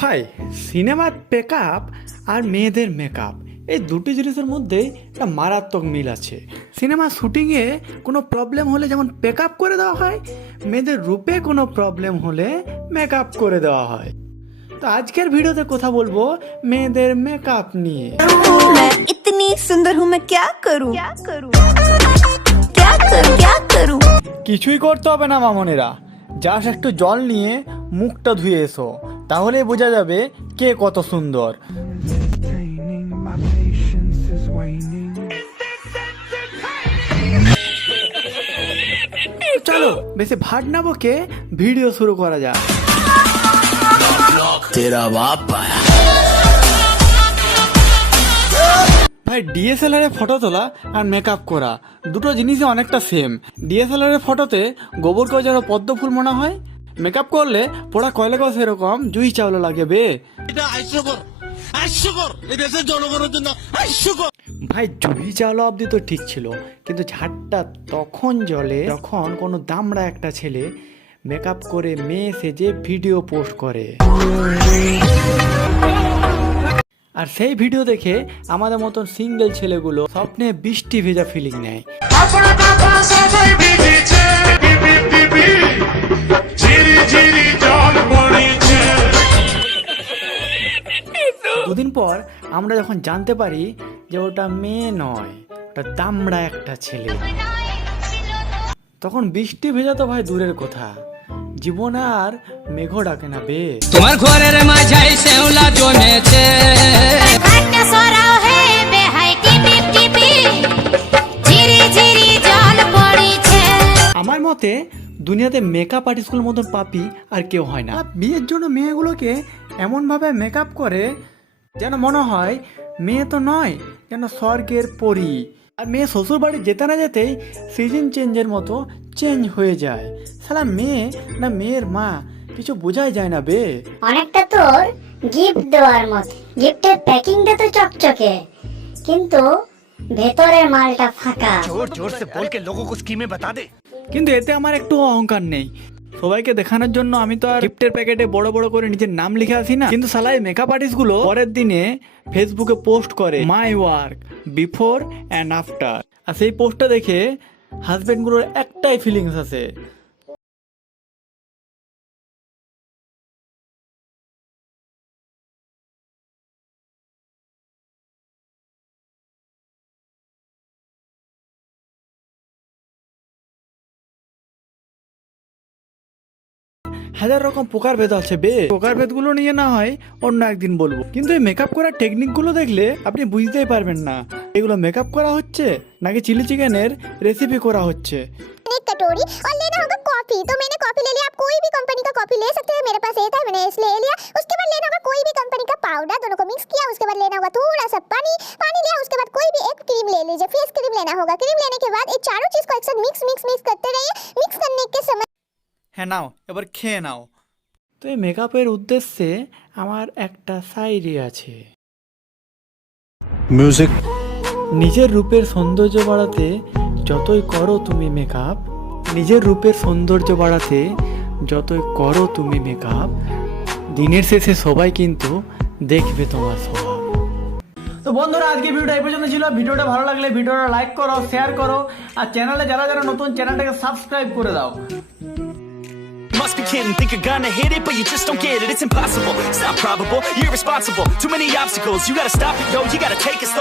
ভাই, সিনেমার মেকআপ আর মেয়েদের মেকআপ এই দুটি জিনিসের মধ্যে একটা মারাত্মক মিল আছে। সিনেমা শুটিংয়ে কোনো প্রবলেম হলে যেমন মেকআপ করে দেওয়া হয়, মেয়েদের রূপে কোনো প্রবলেম হলে মেকআপ করে দেওয়া হয়। তো আজকের ভিডিওতে কথা বলবো মেয়েদের মেকআপ নিয়ে। मैं इतनी सुंदर हूँ, मैं क्या करूँ क्या करूँ क्या करूँ क्या करूँ। কিছুই করতে হবে না মামনেরা, জাস্ট একটু জল নিয়ে মুখটা ধুয়ে এসো, তাহলেই বোঝা যাবে কে কত সুন্দর। My patience is waning. চলো বেশি ভাট না বকে ভিডিও শুরু করা যাক। ভাই, ডিএসএলআর এ ফটো তোলা আর মেকআপ করা দুটো জিনিসই অনেকটা সেম। ডিএসএলআর এর ফটোতে গোবরকেও যেন পদ্ম ফুল মনে হয়, মেকআপ করলে পোড়া কয়লাকেও সেরকম জুই চাওলা লাগে বে। ভাই, জুহি চাওলা অবধি তো ঠিক ছিল, কিন্তু ঝাড়টা তখন জ্বলে যখন কোনো দামড়া একটা ছেলে মেকআপ করে মেয়ে সেজে ভিডিও পোস্ট করে, আর সেই ভিডিও দেখে আমাদের মতন সিঙ্গেল ছেলেগুলো স্বপ্নে বৃষ্টি ভেজা ফিলিং নেয়। দুদিন পর আমরা যখন জানতে পারি যে ওটা মেয়ে নয়, ওটা দামড়া একটা ছেলে, তখন বৃষ্টি ভেজা তো ভাই দূরের কথা, জীবনে আর মেঘও ডাকে না বে। তোমার ঘরের মাঝাই শেওলা জমেছে, ঘাটটা সরাও হে বেহাই টিপি টিপি ঝিরি ঝিরি জল পড়িছে। আমার মতে দুনিয়াতে মেকআপ আর্টিস্টগুলোর মতন পাপি আর কেউ হয় না। বিয়ের জন্য মেয়েগুলোকে এমনভাবে মেকআপ করে যেন মনে হয় মেয়ে তো নয়, যেন স্বর্গের পরী। আর মেয়ে শ্বশুর বাড়ি যেতে না যেতেই সিজন চেঞ্জের মতো চেঞ্জ হয়ে যায়। সালা মেয়ে না মেয়ের মা কিছু বোঝাই যায় না বে। অনেকটা তোর গিফট দেওয়ার মতো, গিফটের প্যাকিংটা তো চকচকে কিন্তু ভেতরের মালটা ফাঁকা। কিন্তু এতে আমার একটু অহংকার নেই, সবাইকে দেখানোর জন্য আমি তো আর গিফটের প্যাকেটে বড় বড় করে নিজের নাম লিখে আসি না। কিন্তু সালাই মেকআপ আর্টিস্ট গুলো পরের দিনে ফেসবুকে পোস্ট করে my work before and after, আর সেই পোস্টটা দেখে হাজবেন্ড গুলোর একটাই ফিলিংস আছে, হাজার রকম প্রকারভেদ আছে বে। প্রকারভেদ গুলো নিয়ে না হয় অন্য একদিন বলবো, কিন্তু এই মেকআপ করার টেকনিক গুলো দেখলে আপনি বুঝতেই পারবেন না এগুলো মেকআপ করা হচ্ছে নাকি চিলি চিকেনের রেসিপি করা হচ্ছে। एक कटोरी और लेना होगा कॉफी। तो मैंने कॉफी ले लिया। आप कोई भी कंपनी का कॉफी ले सकते हैं, मेरे पास ये था मैंने इसलिए ले लिया। उसके बाद लेना होगा कोई भी कंपनी का पाउडर, दोनों को मिक्स किया। उसके बाद लेना होगा थोड़ा सा पानी लिया। उसके बाद कोई भी एक क्रीम ले लीजिए, फेस क्रीम लेना होगा। क्रीम लेने के बाद ये चारों चीज को एक साथ मिक्स करते रहिए। मिक्स करने के समय হ্যাঁ নাও, এবার খেয়ে নাও। তো এই মেকআপের উদ্দেশ্যে আমার একটা শায়রি আছে। Music. নিজের রূপের সৌন্দর্য বাড়াতে যতই করো তুমি মেকআপ, নিজের রূপের সৌন্দর্য বাড়াতে যতই করো তুমি মেকআপ, দিনের শেষে সবাই কিন্তু দেখবে তোমার স্বভাব। তো বন্ধুরা, আজকে ভিডিওটা এই পর্যন্ত ছিল। ভিডিওটা ভালো লাগলে ভিডিওটা লাইক করো, শেয়ার করো, আর চ্যানেলে যারা যারা নতুন চ্যানেলটাকে সাবস্ক্রাইব করে দাও। Must be kidding, think you're gonna hit it, but you just don't get it. It's impossible, it's not probable, you're irresponsible. Too many obstacles, you gotta stop it, yo, you gotta take it slow.